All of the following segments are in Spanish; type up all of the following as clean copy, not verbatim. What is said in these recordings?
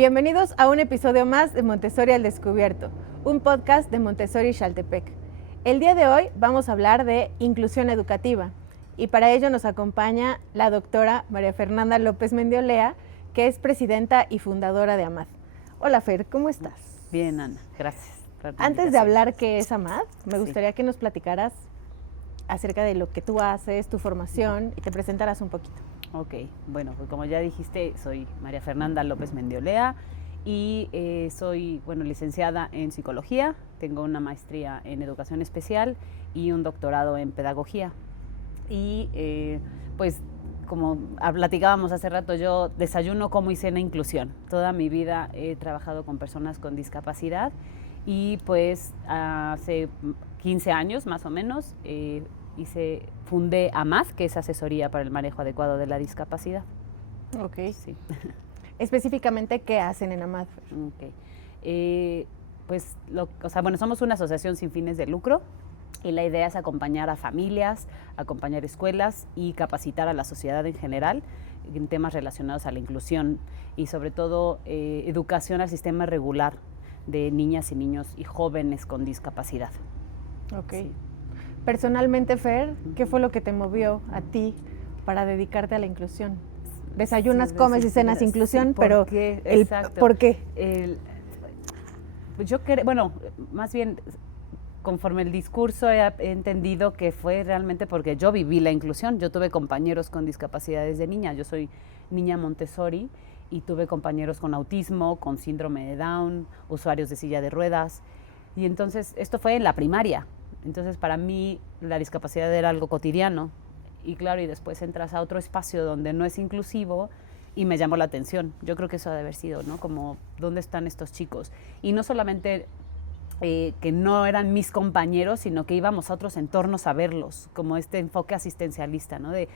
Bienvenidos a un episodio más de Montessori al Descubierto, un podcast de Montessori Xaltepec. El día de hoy vamos a hablar de inclusión educativa y para ello nos acompaña la doctora María Fernanda López Mendiolea, que es presidenta y fundadora de AMAD. Hola Fer, ¿cómo estás? Bien, Ana, gracias. Antes de hablar qué es AMAD, me gustaría que nos platicaras acerca de lo que tú haces, tu formación y te presentaras un poquito. Ok, bueno, pues como ya dijiste, soy María Fernanda López Mendiolea y soy, licenciada en psicología, tengo una maestría en educación especial y un doctorado en pedagogía. Y pues como platicábamos hace rato, yo desayuno, como y cena inclusión. Toda mi vida he trabajado con personas con discapacidad y pues hace 15 años más o menos fundé AMAD, que es Asesoría para el Manejo Adecuado de la Discapacidad. Ok. Sí. Específicamente, ¿qué hacen en AMAD? Okay. Somos una asociación sin fines de lucro y la idea es acompañar a familias, acompañar escuelas y capacitar a la sociedad en general en temas relacionados a la inclusión y sobre todo educación al sistema regular de niñas y niños y jóvenes con discapacidad. Ok. Sí. Personalmente, Fer, ¿qué fue lo que te movió a ti para dedicarte a la inclusión? Desayunas, comes y cenas inclusión, sí, pero ¿por qué? Más bien, conforme el discurso he entendido que fue realmente porque yo viví la inclusión. Yo tuve compañeros con discapacidades de niña. Yo soy niña Montessori y tuve compañeros con autismo, con síndrome de Down, usuarios de silla de ruedas. Y entonces, esto fue en la primaria. Entonces, para mí, la discapacidad era algo cotidiano. Y claro, y después entras a otro espacio donde no es inclusivo y me llamó la atención. Yo creo que eso ha de haber sido, ¿no? Como, ¿dónde están estos chicos? Y no solamente que no eran mis compañeros, sino que íbamos a otros entornos a verlos, como este enfoque asistencialista, ¿no? De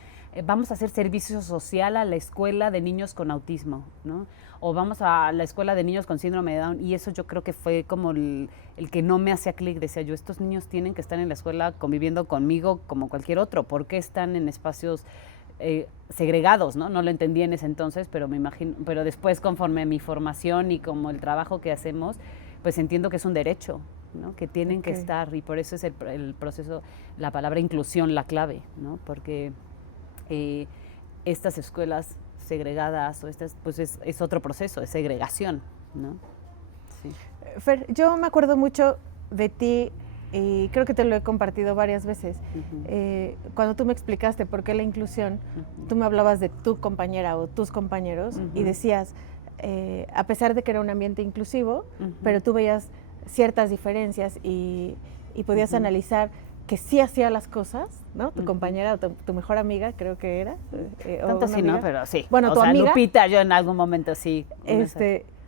vamos a hacer servicio social a la escuela de niños con autismo, ¿no? O vamos a la escuela de niños con síndrome de Down, y eso yo creo que fue como el que no me hacía clic. Decía yo, estos niños tienen que estar en la escuela conviviendo conmigo como cualquier otro. ¿Por qué están en espacios segregados, ¿no? No lo entendí en ese entonces, pero me imagino, pero después, conforme a mi formación y como el trabajo que hacemos, pues entiendo que es un derecho, ¿no? Que tienen que estar, y por eso es el proceso, la palabra inclusión, la clave, ¿no? Porque estas escuelas segregadas o pues es otro proceso, es segregación, ¿no? Sí. Fer, yo me acuerdo mucho de ti y creo que te lo he compartido varias veces. Cuando tú me explicaste por qué la inclusión, tú me hablabas de tu compañera o tus compañeros y decías, a pesar de que era un ambiente inclusivo, pero tú veías ciertas diferencias y podías analizar que sí hacía las cosas, ¿no? Tu compañera o tu mejor amiga, creo que era. Tanto sí, ¿no? Pero sí. Bueno, tu amiga. Lupita, yo en algún momento sí.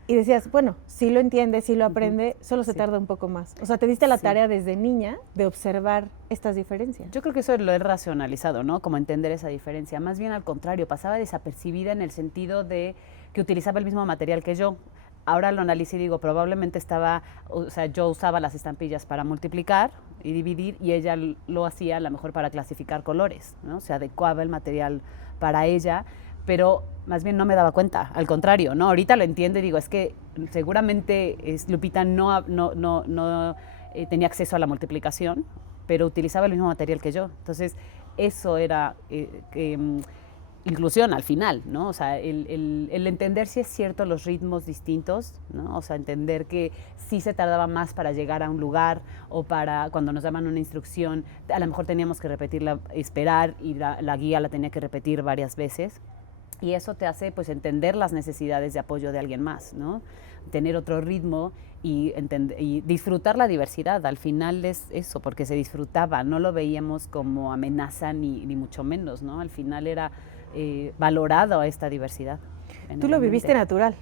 Y decías, bueno, sí lo entiende, sí lo aprende, solo se tarda un poco más. O sea, te diste la tarea desde niña de observar estas diferencias. Yo creo que eso lo he racionalizado, ¿no? Como entender esa diferencia. Más bien al contrario, pasaba desapercibida en el sentido de que utilizaba el mismo material que yo. Ahora lo analizo y digo, probablemente yo usaba las estampillas para multiplicar y dividir y ella lo hacía a lo mejor para clasificar colores, ¿no? Se adecuaba el material para ella, pero más bien no me daba cuenta, al contrario, ¿no? Ahorita lo entiendo y digo, es que seguramente Lupita no tenía acceso a la multiplicación, pero utilizaba el mismo material que yo. Entonces, eso era inclusión al final, ¿no? O sea, el entender si es cierto los ritmos distintos, ¿no? O sea, entender que sí se tardaba más para llegar a un lugar o para cuando nos daban una instrucción, a lo mejor teníamos que repetirla, esperar y la guía la tenía que repetir varias veces. Y eso te hace pues entender las necesidades de apoyo de alguien más, ¿no? Tener otro ritmo y disfrutar la diversidad. Al final es eso, porque se disfrutaba, no lo veíamos como amenaza ni mucho menos, ¿no? Al final era valorado esta diversidad. ¿Tú lo viviste natural?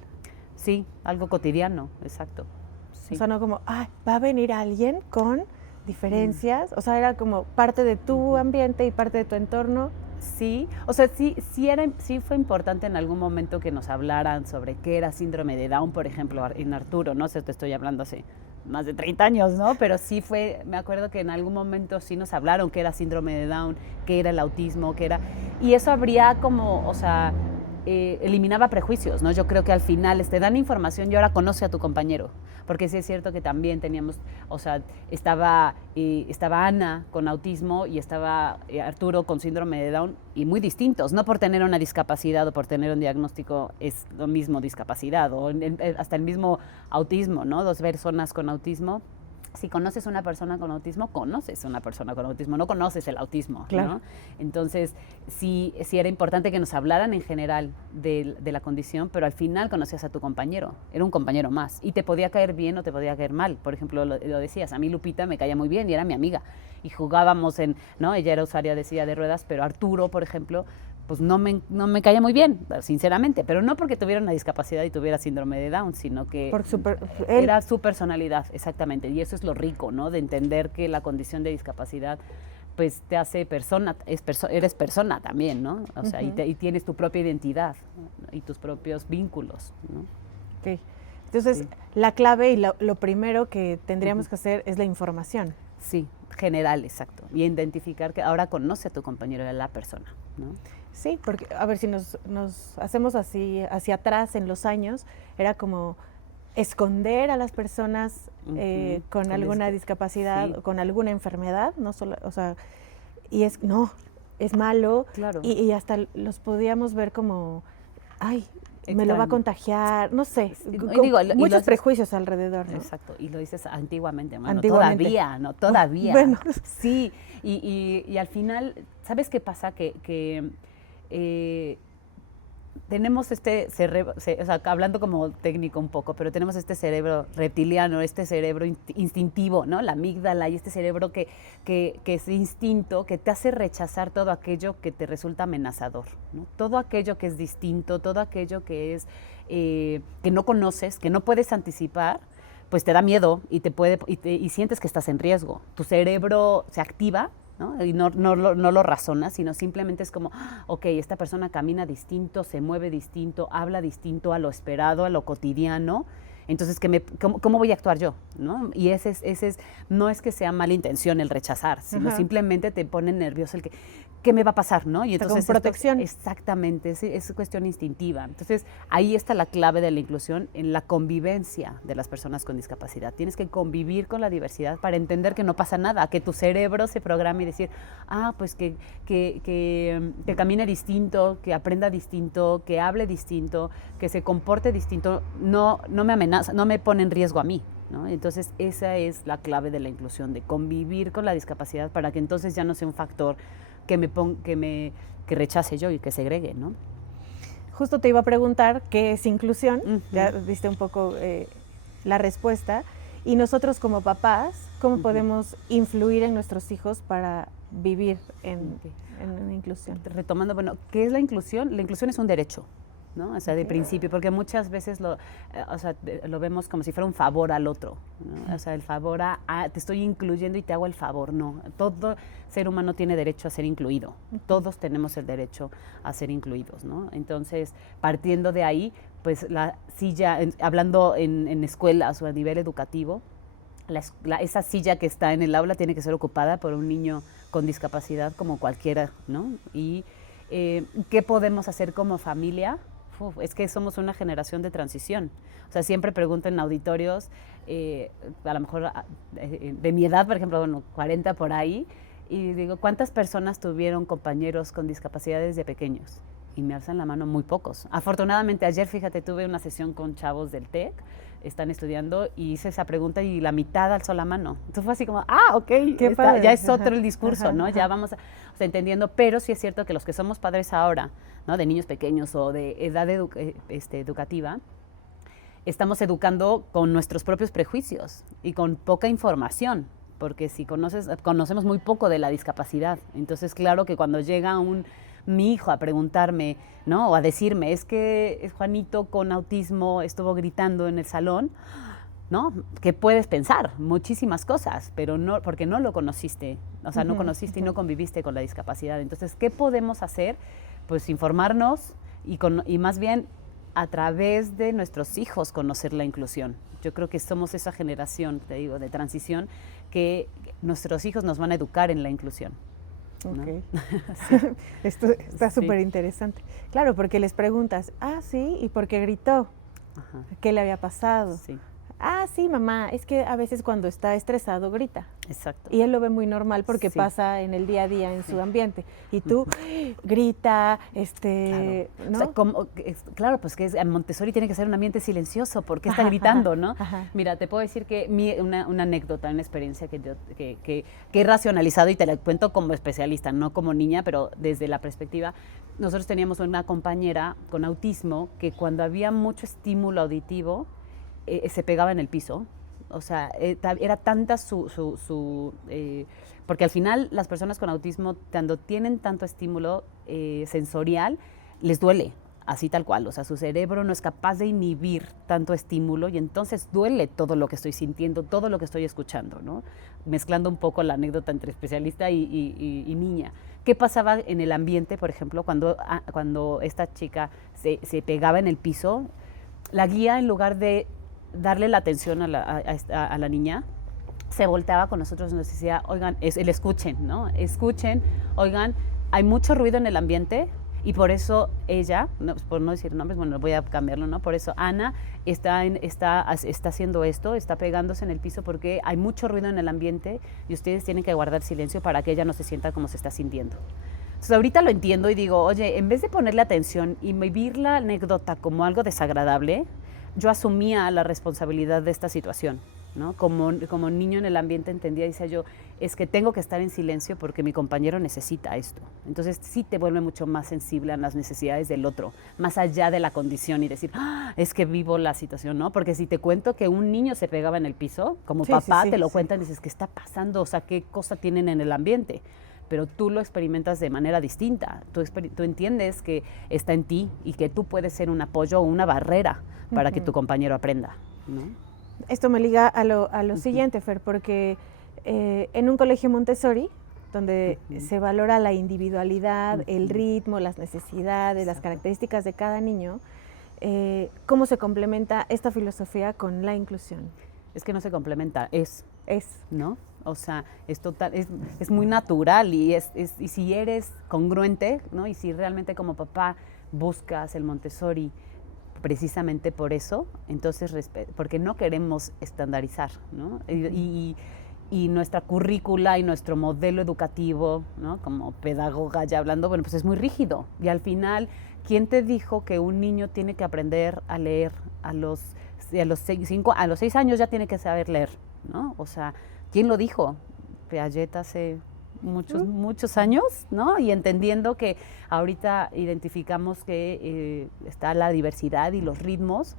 Sí, algo cotidiano, exacto. Sí. O sea, no como, va a venir alguien con diferencias, o sea, era como parte de tu ambiente y parte de tu entorno. Sí, o sea, sí fue importante en algún momento que nos hablaran sobre qué era síndrome de Down, por ejemplo, en Arturo, no sé, te estoy hablando hace más de 30 años, ¿no? Pero sí me acuerdo que en algún momento sí nos hablaron qué era síndrome de Down, qué era el autismo, qué era... Y eso habría como, o sea, eliminaba prejuicios, ¿no? Yo creo que al final te dan información y ahora conoce a tu compañero, porque sí es cierto que también teníamos, o sea, estaba Ana con autismo y estaba Arturo con síndrome de Down, y muy distintos, no por tener una discapacidad o por tener un diagnóstico es lo mismo discapacidad, o hasta el mismo autismo, ¿no? Dos personas con autismo. Si conoces a una persona con autismo, conoces a una persona con autismo, no conoces el autismo, claro. ¿no? Entonces, sí era importante que nos hablaran en general de la condición, pero al final conocías a tu compañero, era un compañero más, y te podía caer bien o te podía caer mal. Por ejemplo, lo decías, a mí Lupita me caía muy bien y era mi amiga, y jugábamos ¿no? Ella era usuaria de silla de ruedas, pero Arturo, por ejemplo, pues no me caía muy bien, sinceramente, pero no porque tuviera una discapacidad y tuviera síndrome de Down, sino que era su personalidad, exactamente, y eso es lo rico, ¿no? De entender que la condición de discapacidad pues te hace persona, eres persona también, ¿no? O sea, y tienes tu propia identidad, ¿no? Y tus propios vínculos, ¿no? Okay. Entonces, la clave y lo primero que tendríamos que hacer es la información. Sí, general, exacto. Y identificar que ahora conoce a tu compañero, a la persona, ¿no? Sí, porque, a ver, si nos hacemos así hacia atrás en los años, era como esconder a las personas con alguna discapacidad, sí, o con alguna enfermedad, no solo, o sea, y es malo, claro, y hasta los podíamos ver como, ay, me lo va a contagiar, no sé, muchos prejuicios alrededor, ¿no? Exacto, y lo dices antiguamente, bueno, todavía, ¿no? Todavía. Bueno. Sí, y al final, ¿sabes qué pasa? Que tenemos este cerebro, o sea, hablando como técnico un poco, pero tenemos este cerebro reptiliano, este cerebro instintivo, ¿no? La amígdala y este cerebro que es instinto, que te hace rechazar todo aquello que te resulta amenazador, ¿no? Todo aquello que es distinto, todo aquello que es que no conoces, que no puedes anticipar, pues te da miedo y sientes que estás en riesgo. Tu cerebro se activa, ¿no? Y no lo razonas, sino simplemente es como, ok, esta persona camina distinto, se mueve distinto, habla distinto a lo esperado, a lo cotidiano. Entonces, ¿cómo voy a actuar yo? ¿No? Y ese es, no es que sea mala intención el rechazar, sino simplemente te pone nervioso el ¿qué me va a pasar? ¿No? Y entonces, con protección. Exactamente, es cuestión instintiva. Entonces, ahí está la clave de la inclusión, en la convivencia de las personas con discapacidad. Tienes que convivir con la diversidad para entender que no pasa nada, que tu cerebro se programe y decir, pues que camine distinto, que aprenda distinto, que hable distinto, que se comporte distinto, no me amenaza, no me pone en riesgo a mí, ¿no? Entonces, esa es la clave de la inclusión, de convivir con la discapacidad para que entonces ya no sea un factor que rechace yo y que segregue, ¿no? Justo te iba a preguntar qué es inclusión, ya diste un poco la respuesta, y nosotros como papás, ¿cómo podemos influir en nuestros hijos para vivir en una inclusión? Retomando, bueno, ¿qué es la inclusión? La inclusión es un derecho, ¿no? O sea, de principio, porque muchas veces lo vemos como si fuera un favor al otro, ¿no? O sea, el favor te estoy incluyendo y te hago el favor, no. Todo ser humano tiene derecho a ser incluido. Todos tenemos el derecho a ser incluidos, ¿no? Entonces, partiendo de ahí, pues la silla, hablando en escuelas o a nivel educativo, esa silla que está en el aula tiene que ser ocupada por un niño con discapacidad como cualquiera, ¿no? Y ¿qué podemos hacer como familia? Es que somos una generación de transición. O sea, siempre pregunto en auditorios, a lo mejor de mi edad, por ejemplo, bueno, 40 por ahí, y digo, ¿cuántas personas tuvieron compañeros con discapacidades de pequeños? Y me alzan la mano muy pocos. Afortunadamente, ayer, fíjate, tuve una sesión con chavos del TEC, están estudiando, y hice esa pregunta y la mitad alzó la mano. Entonces fue así como, ok, ya es otro el discurso, ¿no? Ya vamos entendiendo, pero sí es cierto que los que somos padres ahora, ¿no? De niños pequeños o de edad educativa, estamos educando con nuestros propios prejuicios y con poca información, porque si conocemos muy poco de la discapacidad. Entonces, claro que cuando llega mi hijo a preguntarme, ¿no? O a decirme, es que Juanito con autismo estuvo gritando en el salón, ¿no? ¿Qué puedes pensar? Muchísimas cosas, pero no, porque no lo conociste, o sea, no conociste y no conviviste con la discapacidad. Entonces, ¿qué podemos hacer? Pues informarnos y más bien a través de nuestros hijos conocer la inclusión. Yo creo que somos esa generación, te digo, de transición, que nuestros hijos nos van a educar en la inclusión. ¿no? Ok. Esto está súper interesante. Claro, porque les preguntas, sí, ¿y por qué gritó? Ajá. ¿Qué le había pasado? Sí, Sí, mamá, es que a veces cuando está estresado grita. exacto. Y él lo ve muy normal porque Sí. pasa en el día a día en Sí. su ambiente. Y tú grita, Claro. ¿no? O sea, claro, pues que Montessori tiene que ser un ambiente silencioso, porque está gritando, ¿no? Ajá. Mira, te puedo decir que una anécdota, una experiencia que he racionalizado y te la cuento como especialista, no como niña, pero desde la perspectiva. Nosotros teníamos una compañera con autismo que cuando había mucho estímulo auditivo, se pegaba en el piso. O sea, era tanta porque al final las personas con autismo, cuando tienen tanto estímulo sensorial, les duele, así tal cual. O sea, su cerebro no es capaz de inhibir tanto estímulo y entonces duele todo lo que estoy sintiendo, todo lo que estoy escuchando, ¿no? Mezclando un poco la anécdota entre especialista y niña. ¿Qué pasaba en el ambiente, por ejemplo, cuando esta chica se pegaba en el piso? La guía, en lugar de darle la atención a la niña, se volteaba con nosotros y nos decía, oigan, escuchen, ¿no? Escuchen, oigan, hay mucho ruido en el ambiente y por eso ella, no, por no decir nombres, bueno, voy a cambiarlo, ¿no? Por eso Ana está haciendo esto, está pegándose en el piso porque hay mucho ruido en el ambiente y ustedes tienen que guardar silencio para que ella no se sienta como se está sintiendo. Entonces ahorita lo entiendo y digo, oye, en vez de ponerle atención y vivir la anécdota como algo desagradable, yo asumía la responsabilidad de esta situación, ¿no? Como niño en el ambiente entendía, decía yo, es que tengo que estar en silencio porque mi compañero necesita esto. Entonces sí te vuelve mucho más sensible a las necesidades del otro, más allá de la condición y decir, es que vivo la situación, ¿no? Porque si te cuento que un niño se pegaba en el piso, como papá te lo cuentan y dices, ¿qué está pasando? O sea, ¿qué cosa tienen en el ambiente? Pero tú lo experimentas de manera distinta. Tú entiendes que está en ti y que tú puedes ser un apoyo o una barrera para que tu compañero aprenda, ¿no? Esto me liga a lo siguiente, Fer, porque en un colegio Montessori, donde se valora la individualidad, el ritmo, las necesidades, las características de cada niño, ¿cómo se complementa esta filosofía con la inclusión? Es que no se complementa, es, ¿no? O sea, es muy natural y si eres congruente, ¿no? Y si realmente como papá buscas el Montessori precisamente por eso, entonces, porque no queremos estandarizar, ¿no? Y nuestra currícula y nuestro modelo educativo, ¿no? Como pedagoga ya hablando, bueno, pues es muy rígido. Y al final, ¿quién te dijo que un niño tiene que aprender a leer a los 6 años ya tiene que saber leer, ¿no? O sea, ¿quién lo dijo? Piaget hace muchos años, ¿no? Y entendiendo que ahorita identificamos que está la diversidad y los ritmos,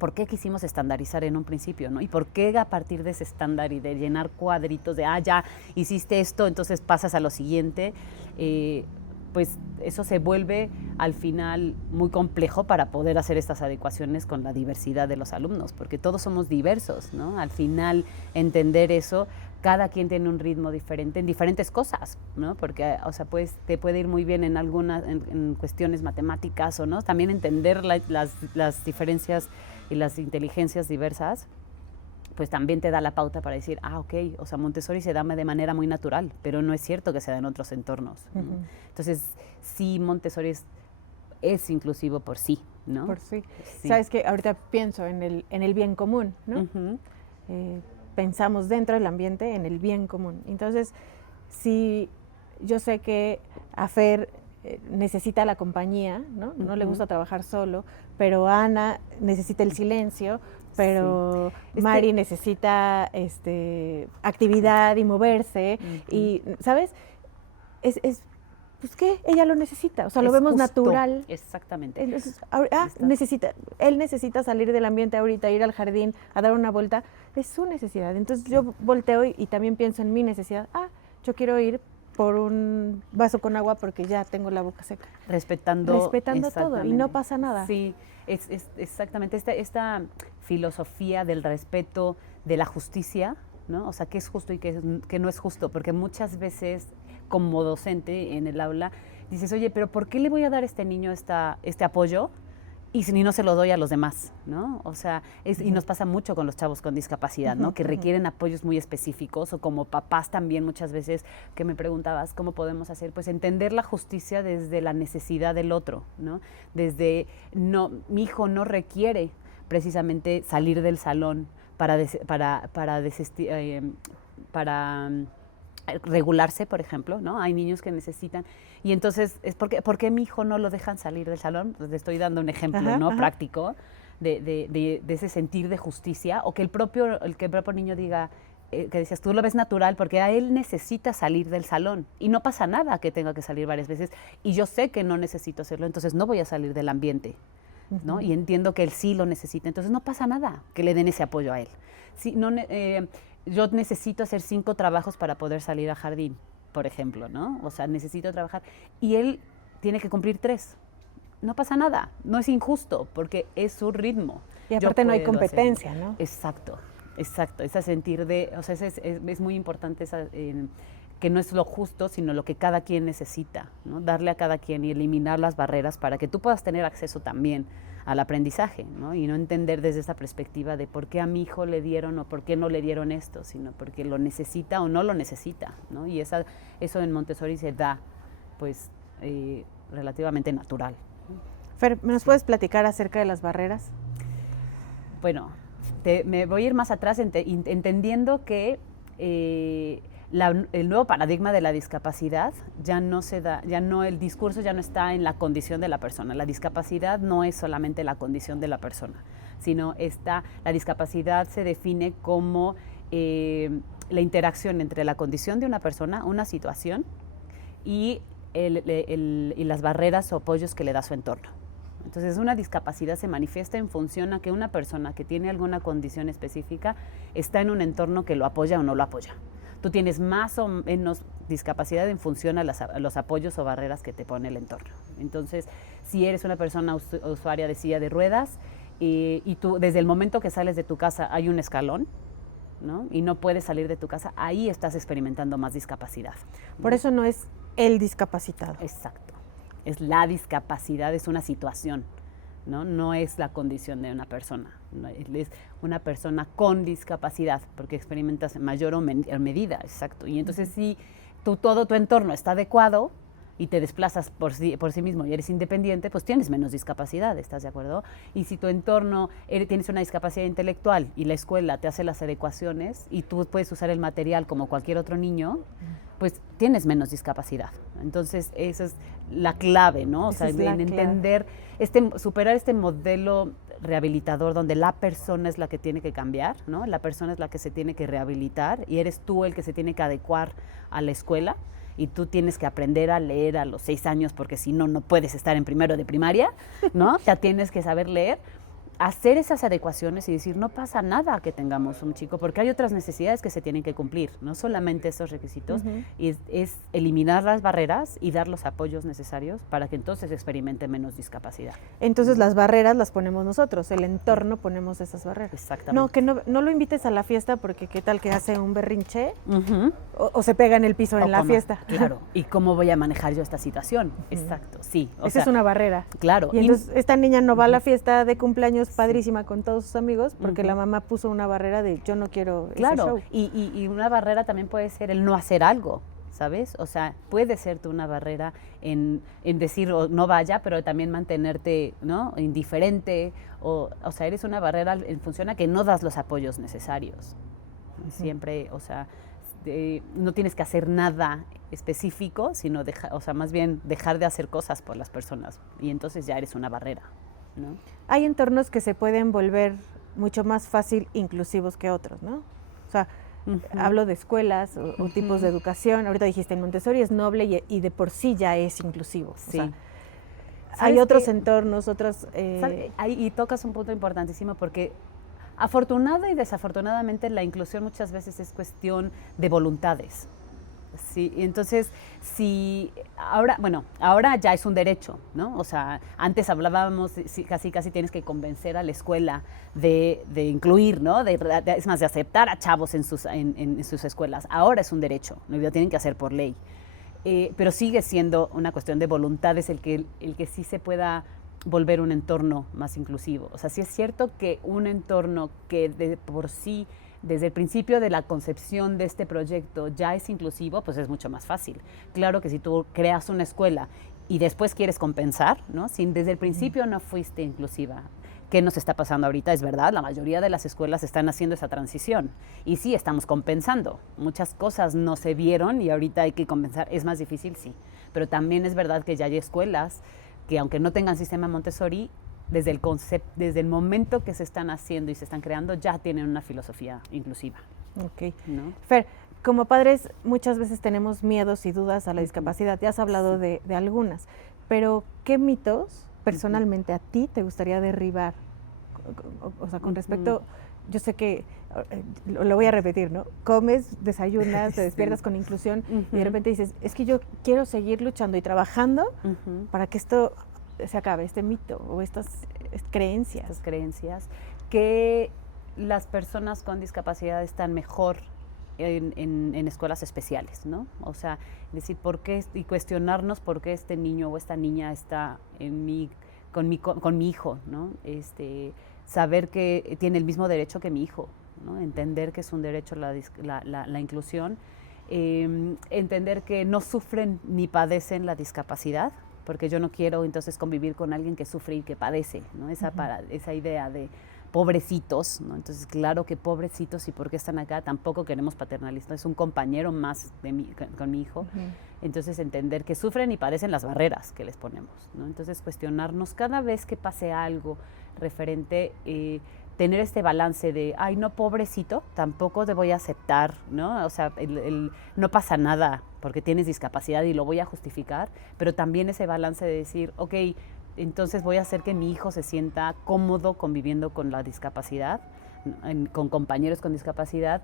¿por qué quisimos estandarizar en un principio, ¿no? Y por qué a partir de ese estándar y de llenar cuadritos de, ya hiciste esto, entonces pasas a lo siguiente, pues eso se vuelve al final muy complejo para poder hacer estas adecuaciones con la diversidad de los alumnos, porque todos somos diversos, ¿no? Al final entender eso, cada quien tiene un ritmo diferente en diferentes cosas, ¿no? Porque, o sea, pues te puede ir muy bien en algunas, en cuestiones matemáticas o no, también entender las diferencias y las inteligencias diversas, pues también te da la pauta para decir, ok, o sea, Montessori se da de manera muy natural, pero no es cierto que se da en otros entornos, ¿no? Entonces, sí, Montessori es inclusivo por sí, ¿no? Por sí. Sabes que ahorita pienso en el bien común, ¿no? Pensamos dentro del ambiente en el bien común. Entonces, si yo sé que a Fer necesita la compañía, ¿no? No le gusta trabajar solo, pero Ana necesita el silencio, pero Mari necesita actividad y moverse, y, ¿sabes? Pues, ¿qué? Ella lo necesita, o sea, lo vemos justo, natural. Exactamente. Entonces, él necesita salir del ambiente ahorita, ir al jardín, a dar una vuelta, es su necesidad. Entonces yo volteo y también pienso en mi necesidad. Yo quiero ir por un vaso con agua porque ya tengo la boca seca. Respetando todo y no pasa nada. Sí, es exactamente esta filosofía del respeto, de la justicia, ¿no? O sea, qué es justo y qué no es justo, porque muchas veces como docente en el aula dices, oye, pero ¿por qué le voy a dar a este niño este apoyo y no se lo doy a los demás, ¿no? O sea, y nos pasa mucho con los chavos con discapacidad, ¿no? Que requieren apoyos muy específicos, o como papás también muchas veces que me preguntabas, ¿cómo podemos hacer? Pues entender la justicia desde la necesidad del otro, ¿no? Desde, no, mi hijo no requiere precisamente salir del salón para regularse, por ejemplo, ¿no? Hay niños que necesitan, y entonces, ¿por qué mi hijo no lo dejan salir del salón? Pues le estoy dando un ejemplo, ¿no? Práctico de ese sentir de justicia, o que el propio niño diga, que decías, tú lo ves natural, porque a él necesita salir del salón, y no pasa nada que tenga que salir varias veces, y yo sé que no necesito hacerlo, entonces no voy a salir del ambiente, ¿no? Y entiendo que él sí lo necesita, entonces no pasa nada que le den ese apoyo a él. Sí, yo necesito hacer 5 trabajos para poder salir a jardín, por ejemplo, ¿no? O sea, necesito trabajar, y él tiene que cumplir 3. No pasa nada, no es injusto, porque es su ritmo. Y aparte no hay competencia, ¿no? Exacto, ese sentir o sea, es muy importante que no es lo justo, sino lo que cada quien necesita, ¿no? Darle a cada quien y eliminar las barreras para que tú puedas tener acceso también al aprendizaje, ¿no? Y no entender desde esa perspectiva de por qué a mi hijo le dieron o por qué no le dieron esto, sino porque lo necesita o no lo necesita, ¿no? Y eso en Montessori se da, pues, relativamente natural. Fer, ¿nos puedes platicar acerca de las barreras? Bueno, me voy a ir más atrás entendiendo que el nuevo paradigma de la discapacidad ya no se da, el discurso ya no está en la condición de la persona. La discapacidad no es solamente la condición de la persona, sino la discapacidad se define como la interacción entre la condición de una persona, una situación, y las barreras o apoyos que le da su entorno. Entonces, una discapacidad se manifiesta en función a que una persona que tiene alguna condición específica está en un entorno que lo apoya o no lo apoya. Tú tienes más o menos discapacidad en función a los apoyos o barreras que te pone el entorno. Entonces, si eres una persona usuaria de silla de ruedas y tú desde el momento que sales de tu casa hay un escalón, ¿no? Y no puedes salir de tu casa, ahí estás experimentando más discapacidad, ¿no? Por eso no es el discapacitado. Exacto. Es la discapacidad, es una situación, ¿no? No es la condición de una persona, ¿no? Es una persona con discapacidad, porque experimentas en mayor o medida, exacto. Y entonces si todo tu entorno está adecuado y te desplazas por sí mismo y eres independiente, pues tienes menos discapacidad, ¿estás de acuerdo? Y si tu entorno, tienes una discapacidad intelectual y la escuela te hace las adecuaciones y tú puedes usar el material como cualquier otro niño, pues tienes menos discapacidad. Entonces, esa es la clave, ¿no? O sea, en entender, superar este modelo rehabilitador donde la persona es la que tiene que cambiar, ¿no? La persona es la que se tiene que rehabilitar y eres tú el que se tiene que adecuar a la escuela, y tú tienes que aprender a leer a los 6 años porque si no, no puedes estar en primero de primaria, ¿no? Ya tienes que saber leer. Hacer esas adecuaciones y decir, no pasa nada que tengamos un chico, porque hay otras necesidades que se tienen que cumplir, no solamente esos requisitos, y es eliminar las barreras y dar los apoyos necesarios para que entonces experimente menos discapacidad. Entonces las barreras las ponemos nosotros, el entorno ponemos esas barreras. Exactamente. No, que no lo invites a la fiesta porque qué tal que hace un berrinche o se pega en el piso en la fiesta. Claro, ¿y cómo voy a manejar yo esta situación? Exacto, sí. Esa es una barrera. Claro. Y entonces esta niña no va a la fiesta de cumpleaños padrísima con todos sus amigos porque la mamá puso una barrera de yo no quiero ese show. Y una barrera también puede ser el no hacer algo, ¿sabes? O sea, puede ser tú una barrera en decir no vaya, pero también mantenerte, ¿no? Indiferente, o sea, eres una barrera en función a que no das los apoyos necesarios. Siempre, o sea, no tienes que hacer nada específico, sino más bien dejar de hacer cosas por las personas, y entonces ya eres una barrera, ¿no? Hay entornos que se pueden volver mucho más fácil inclusivos que otros, ¿no? O sea, hablo de escuelas o tipos de educación. Ahorita dijiste, en Montessori es noble y de por sí ya es inclusivo. Sí. O sea, hay otros entornos, otras... Y tocas un punto importantísimo porque afortunada y desafortunadamente la inclusión muchas veces es cuestión de voluntades. Sí, entonces, ahora ya es un derecho, ¿no? O sea, antes hablábamos, casi tienes que convencer a la escuela de incluir, ¿no? Es más, de aceptar a chavos en sus escuelas. Ahora es un derecho, ¿no? Lo tienen que hacer por ley. Pero sigue siendo una cuestión de voluntades el que sí se pueda volver un entorno más inclusivo. O sea, sí es cierto que un entorno que de por sí, desde el principio de la concepción de este proyecto ya es inclusivo, pues es mucho más fácil. Claro que si tú creas una escuela y después quieres compensar, ¿no? Si desde el principio no fuiste inclusiva, ¿qué nos está pasando ahorita? Es verdad, la mayoría de las escuelas están haciendo esa transición y sí, estamos compensando. Muchas cosas no se vieron y ahorita hay que compensar. ¿Es más difícil? Sí. Pero también es verdad que ya hay escuelas que, aunque no tengan sistema Montessori, desde el momento que se están haciendo y se están creando, ya tienen una filosofía inclusiva. Ok. ¿No? Fer, como padres muchas veces tenemos miedos y dudas a la discapacidad. Ya has hablado de algunas, pero ¿qué mitos personalmente a ti te gustaría derribar? O sea, con respecto, yo sé que, lo voy a repetir, ¿no? Comes, desayunas, te despiertas con inclusión y de repente dices, es que yo quiero seguir luchando y trabajando para que esto se acabe, este mito o estas creencias. Estas creencias, que las personas con discapacidad están mejor en escuelas especiales, ¿no? O sea, decir por qué y cuestionarnos por qué este niño o esta niña está con mi hijo, ¿no? Saber que tiene el mismo derecho que mi hijo, ¿no? Entender que es un derecho la inclusión, entender que no sufren ni padecen la discapacidad, porque yo no quiero entonces convivir con alguien que sufre y que padece, ¿no? Esa idea de pobrecitos, ¿no? Entonces, claro que pobrecitos, ¿y por qué están acá? Tampoco queremos paternalistas, es un compañero más con mi hijo. Entonces, entender que sufren y padecen las barreras que les ponemos, ¿no? Entonces, cuestionarnos cada vez que pase algo referente, tener este balance de, ay, no, pobrecito, tampoco te voy a aceptar, ¿no? O sea, no pasa nada porque tienes discapacidad y lo voy a justificar, pero también ese balance de decir, ok, entonces voy a hacer que mi hijo se sienta cómodo conviviendo con la discapacidad, con compañeros con discapacidad,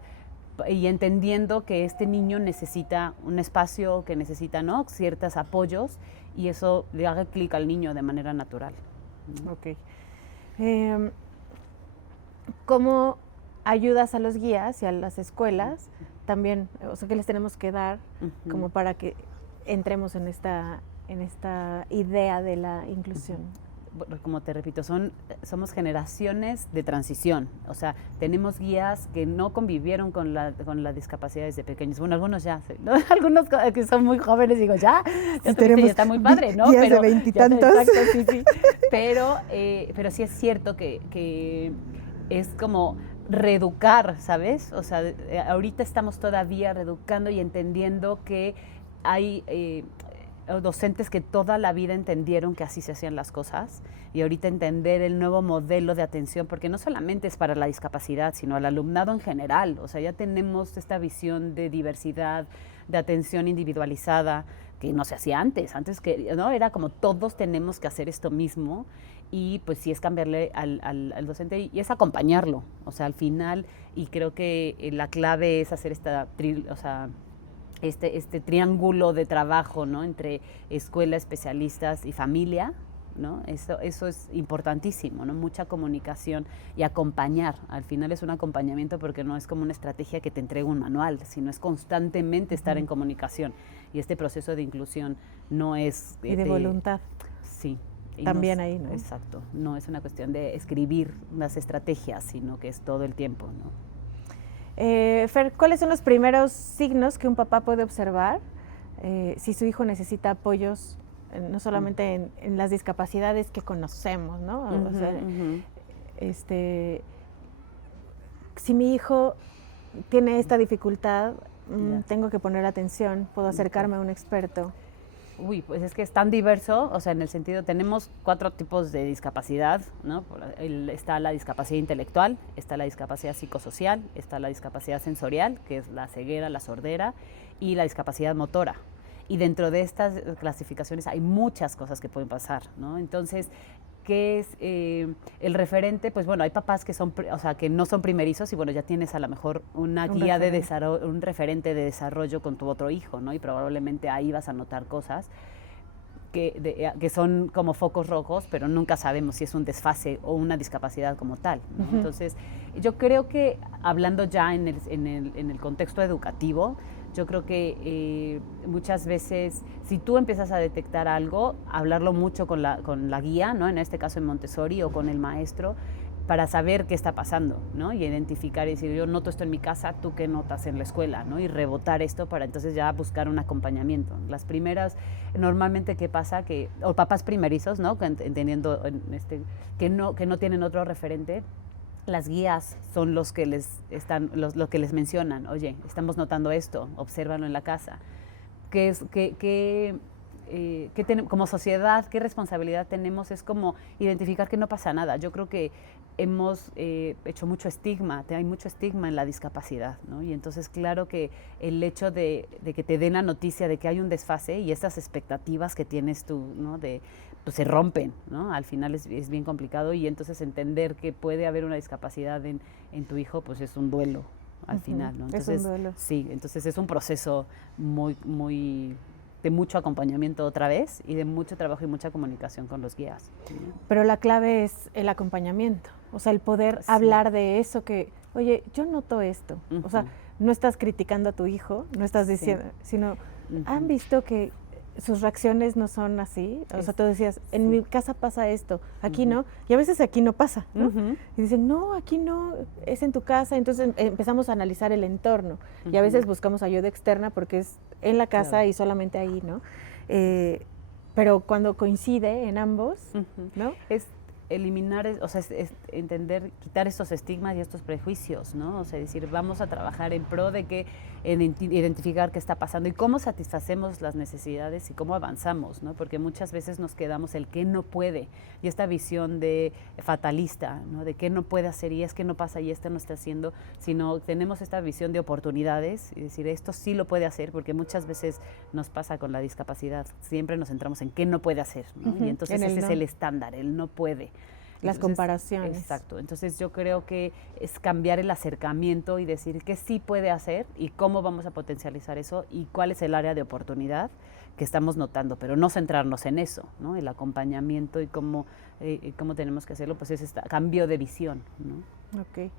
y entendiendo que este niño necesita un espacio, que necesita, ¿no?, ciertos apoyos, y eso le haga clic al niño de manera natural. Ok. ¿Cómo ayudas a los guías y a las escuelas también? O sea, ¿qué les tenemos que dar como para que entremos en esta idea de la inclusión? Como te repito, somos generaciones de transición. O sea, tenemos guías que no convivieron con la discapacidad desde pequeños. Bueno, algunos ya, ¿no? Algunos que son muy jóvenes, digo, ya está muy padre, ¿no? Guías de veintitantos. Exacto, sí. Pero sí es cierto que es como reeducar, ¿sabes? O sea, ahorita estamos todavía reeducando y entendiendo que hay docentes que toda la vida entendieron que así se hacían las cosas, y ahorita entender el nuevo modelo de atención, porque no solamente es para la discapacidad, sino al alumnado en general. O sea, ya tenemos esta visión de diversidad, de atención individualizada, que no se hacía antes que, ¿no? Era como todos tenemos que hacer esto mismo, y pues sí es cambiarle al docente y es acompañarlo. O sea, al final, y creo que la clave es hacer este triángulo de trabajo, ¿no?, entre escuela, especialistas y familia, ¿no? Eso es importantísimo, ¿no? Mucha comunicación y acompañar. Al final es un acompañamiento, porque no es como una estrategia que te entrega un manual, sino es constantemente estar en comunicación. Y este proceso de inclusión no es... Y de voluntad. Sí. También ahí, ¿no? Exacto. No es una cuestión de escribir las estrategias, sino que es todo el tiempo, ¿no? Fer, ¿cuáles son los primeros signos que un papá puede observar si su hijo necesita apoyos, no solamente en las discapacidades que conocemos, ¿no? O sea, si mi hijo tiene esta dificultad, tengo que poner atención, puedo acercarme a un experto. Uy, pues es que es tan diverso, o sea, en el sentido, tenemos 4 tipos de discapacidad, ¿no? Está la discapacidad intelectual, está la discapacidad psicosocial, está la discapacidad sensorial, que es la ceguera, la sordera, y la discapacidad motora. Y dentro de estas clasificaciones hay muchas cosas que pueden pasar, ¿no? Entonces, ¿qué es el referente? Pues bueno, hay papás que que no son primerizos, y bueno, ya tienes a lo mejor una guía de desarrollo, un referente de desarrollo con tu otro hijo, ¿no? Y probablemente ahí vas a notar cosas que son como focos rojos, pero nunca sabemos si es un desfase o una discapacidad como tal, ¿no? Entonces, yo creo que hablando ya en el contexto educativo, Yo creo que muchas veces, si tú empiezas a detectar algo, hablarlo mucho con la guía, ¿no? En este caso en Montessori, o con el maestro, para saber qué está pasando, ¿no? Y identificar y decir, yo noto esto en mi casa, ¿tú qué notas en la escuela? ¿No? Y rebotar esto para entonces ya buscar un acompañamiento. Las primeras, normalmente, ¿qué pasa? O papás primerizos, ¿no? Entendiendo que no tienen otro referente, las guías son los que lo que les mencionan. Oye, estamos notando esto, obsérvalo en la casa. Como sociedad, qué responsabilidad tenemos, es como identificar que no pasa nada. Yo creo que hemos hecho mucho estigma, hay mucho estigma en la discapacidad, ¿no? Y entonces, claro que el hecho de que te den la noticia de que hay un desfase y estas expectativas que tienes tú, ¿no? Pues se rompen, ¿no? Al final es bien complicado, y entonces entender que puede haber una discapacidad en tu hijo, pues es un duelo al final, ¿no? Entonces, es un duelo. Sí, entonces es un proceso muy de mucho acompañamiento otra vez, y de mucho trabajo y mucha comunicación con los guías, ¿no? Pero la clave es el acompañamiento, o sea, el poder hablar de eso que, oye, yo noto esto, o sea, no estás criticando a tu hijo, no estás diciendo, sino, ¿han visto que sus reacciones no son así? O sea, tú decías, en mi casa pasa esto, aquí no, y a veces aquí no pasa, ¿no? Y dicen, no, aquí no, es en tu casa. Entonces empezamos a analizar el entorno, y a veces buscamos ayuda externa porque es en la casa y solamente ahí, ¿no? Pero cuando coincide en ambos, ¿no? Es eliminar, o sea, es entender, quitar estos estigmas y estos prejuicios, ¿no? O sea, decir, vamos a trabajar en pro de que, identificar qué está pasando y cómo satisfacemos las necesidades y cómo avanzamos, ¿no? Porque muchas veces nos quedamos el qué no puede, y esta visión de fatalista, ¿no? De qué no puede hacer, y es que no pasa y no está haciendo, sino tenemos esta visión de oportunidades y decir, esto sí lo puede hacer, porque muchas veces nos pasa con la discapacidad, siempre nos centramos en qué no puede hacer, ¿no? Y entonces ese es el estándar, el no puede. Las comparaciones. Exacto. Entonces yo creo que es cambiar el acercamiento y decir qué sí puede hacer y cómo vamos a potencializar eso y cuál es el área de oportunidad que estamos notando, pero no centrarnos en eso, ¿no? El acompañamiento y cómo tenemos que hacerlo, pues es este cambio de visión, ¿no? Ok.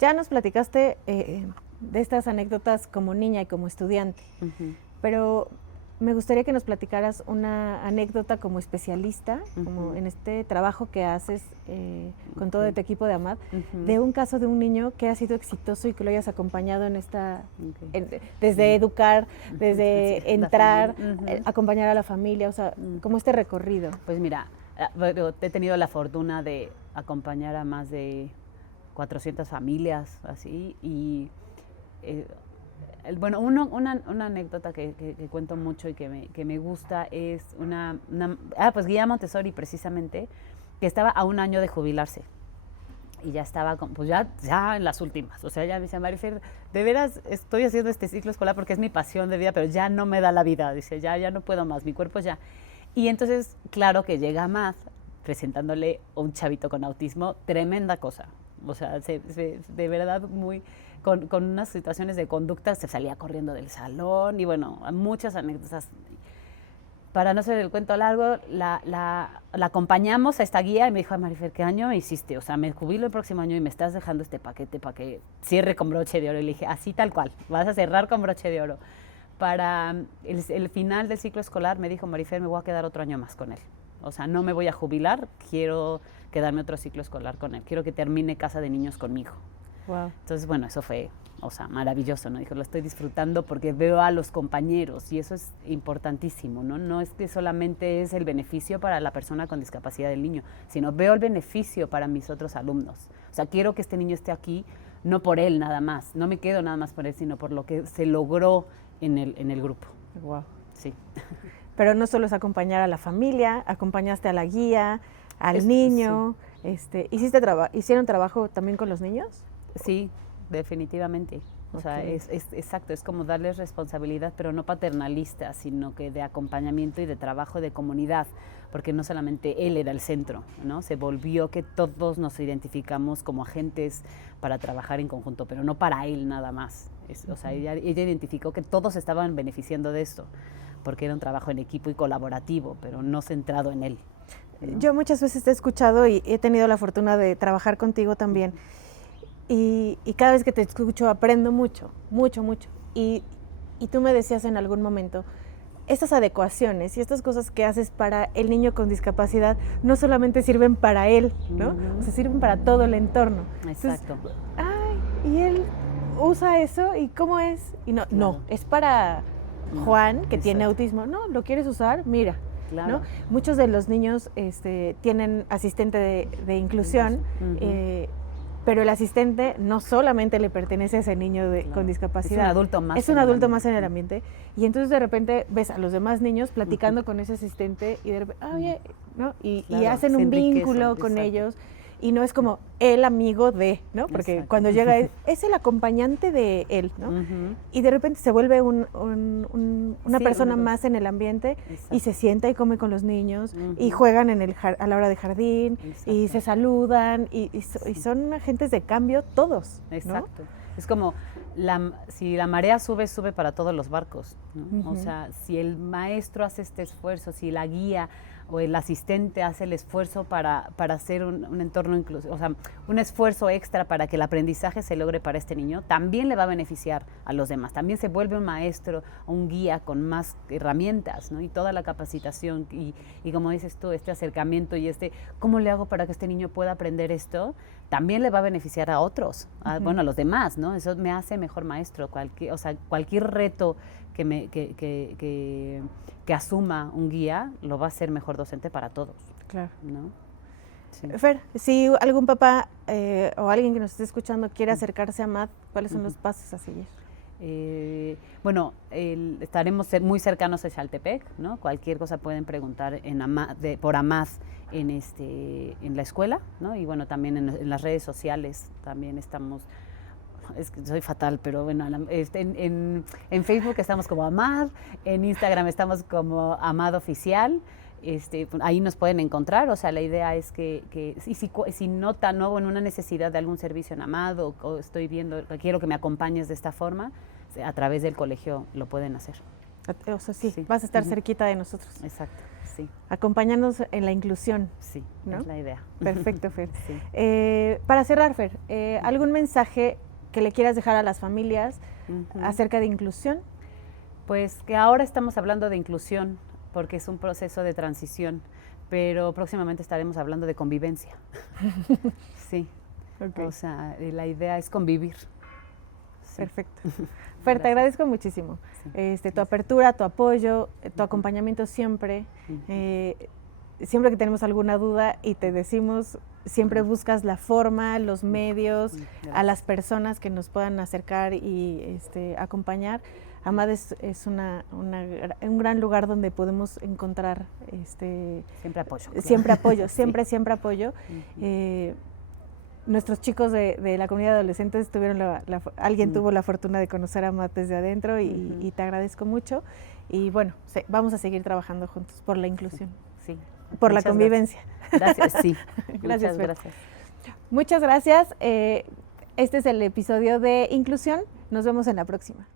Ya nos platicaste de estas anécdotas como niña y como estudiante, pero me gustaría que nos platicaras una anécdota como especialista, como en este trabajo que haces con todo tu equipo de AMAD, de un caso de un niño que ha sido exitoso y que lo hayas acompañado en esta, desde educar, desde entrar, acompañar a la familia, o sea, como este recorrido. Pues mira, he tenido la fortuna de acompañar a más de 400 familias, así, y bueno, una anécdota que cuento mucho y que me gusta es pues guía Montessori, precisamente, que estaba a un año de jubilarse y ya estaba pues ya en las últimas. O sea, ya me dice, Marifer, de veras estoy haciendo este ciclo escolar porque es mi pasión de vida, pero ya no me da la vida. Dice, ya no puedo más, mi cuerpo ya. Y entonces, claro que llega más presentándole a un chavito con autismo, tremenda cosa. O sea, de verdad con unas situaciones de conducta, se salía corriendo del salón, y bueno, muchas anécdotas. Para no hacer el cuento largo, la acompañamos a esta guía y me dijo, Marifer, ¿qué año hiciste? O sea, me jubilo el próximo año y me estás dejando este paquete para que cierre con broche de oro. Y le dije, así tal cual, vas a cerrar con broche de oro. Para el final del ciclo escolar me dijo, Marifer, me voy a quedar otro año más con él. O sea, no me voy a jubilar, quiero quedarme otro ciclo escolar con él. Quiero que termine Casa de Niños conmigo. Wow. Entonces, bueno, eso fue, o sea, maravilloso, ¿no? Dijo, lo estoy disfrutando porque veo a los compañeros, y eso es importantísimo, ¿no? No es que solamente es el beneficio para la persona con discapacidad del niño, sino veo el beneficio para mis otros alumnos. O sea, quiero que este niño esté aquí, no por él nada más, no me quedo nada más por él, sino por lo que se logró en el grupo. Wow. Sí. Pero no solo es acompañar a la familia, acompañaste a la guía, al niño. Sí. ¿Hicieron trabajo también con los niños? Sí, definitivamente. O sea, es exacto, es como darles responsabilidad, pero no paternalista, sino que de acompañamiento y de trabajo de comunidad, porque no solamente él era el centro, ¿no? Se volvió que todos nos identificamos como agentes para trabajar en conjunto, pero no para él nada más. O sea, ella identificó que todos estaban beneficiando de esto, porque era un trabajo en equipo y colaborativo, pero no centrado en él, ¿no? Yo muchas veces te he escuchado y he tenido la fortuna de trabajar contigo también. Y cada vez que te escucho aprendo mucho, mucho, mucho. Y Y tú me decías en algún momento, estas adecuaciones y estas cosas que haces para el niño con discapacidad no solamente sirven para él, ¿no? O sea, sirven para todo el entorno. Exacto. Entonces, ay, y él usa eso, ¿y cómo es? Y no, no, es para Juan, que tiene autismo. No, ¿lo quieres usar? Mira. Claro. ¿No? Muchos de los niños tienen asistente de inclusión, pero el asistente no solamente le pertenece a ese niño con discapacidad. Es un adulto más. Es un adulto más en el ambiente. Y entonces de repente ves a los demás niños platicando con ese asistente y de repente, oye, ¿no? Y hacen un vínculo con ellos. Y no es como el amigo de, ¿no? Porque cuando llega es el acompañante de él, ¿no? Y de repente se vuelve una persona más en el ambiente y se sienta y come con los niños y juegan a la hora de jardín y se saludan y son agentes de cambio todos, ¿no? Exacto. Es como si la marea sube, sube para todos los barcos, ¿no? O sea, si el maestro hace este esfuerzo, si la guía o el asistente hace el esfuerzo para hacer un entorno inclusivo, o sea, un esfuerzo extra para que el aprendizaje se logre para este niño, también le va a beneficiar a los demás. También se vuelve un maestro, un guía con más herramientas, ¿no? Y toda la capacitación y como dices tú, este acercamiento y ¿cómo le hago para que este niño pueda aprender esto? También le va a beneficiar a otros, bueno, a los demás, ¿no? Eso me hace mejor maestro. Cualquier reto que asuma un guía lo va a hacer mejor docente para todos. Claro. ¿No? Sí. Fer, si algún papá o alguien que nos esté escuchando quiere acercarse a AMAD, ¿cuáles son los pasos a seguir? Bueno, estaremos muy cercanos a Xaltepec, ¿no? Cualquier cosa pueden preguntar por AMAD en la escuela, ¿no? Y bueno, también en las redes sociales también estamos. Es que soy fatal, pero bueno, en Facebook estamos como AMAD, en Instagram estamos como AMAD Oficial, ahí nos pueden encontrar. O sea, la idea es que si notan, ¿no?, en una necesidad de algún servicio en AMAD o estoy viendo, quiero que me acompañes de esta forma, a través del colegio lo pueden hacer. O sea, sí, vas a estar cerquita de nosotros. Exacto, sí. Acompañarnos en la inclusión. Sí, ¿no? Es la idea. Perfecto, Fer. Sí. Para cerrar, Fer, ¿algún mensaje que le quieras dejar a las familias acerca de inclusión? Pues que ahora estamos hablando de inclusión porque es un proceso de transición, pero próximamente estaremos hablando de convivencia. Sí. Okay. O sea, la idea es convivir. Sí. Perfecto. Fer, te agradezco muchísimo. Sí. Tu apertura, tu apoyo, tu acompañamiento siempre. Siempre que tenemos alguna duda y te decimos, siempre buscas la forma, los medios, a las personas que nos puedan acercar y acompañar. AMAD es un gran lugar donde podemos encontrar siempre apoyo. Siempre apoyo, siempre apoyo. Nuestros chicos de la comunidad de adolescentes alguien tuvo la fortuna de conocer a AMAD desde adentro y te agradezco mucho. Y bueno, vamos a seguir trabajando juntos por la inclusión. Sí. Por la convivencia. Gracias, sí. Gracias, Muchas gracias. Muchas gracias. Este es el episodio de Inclusión. Nos vemos en la próxima.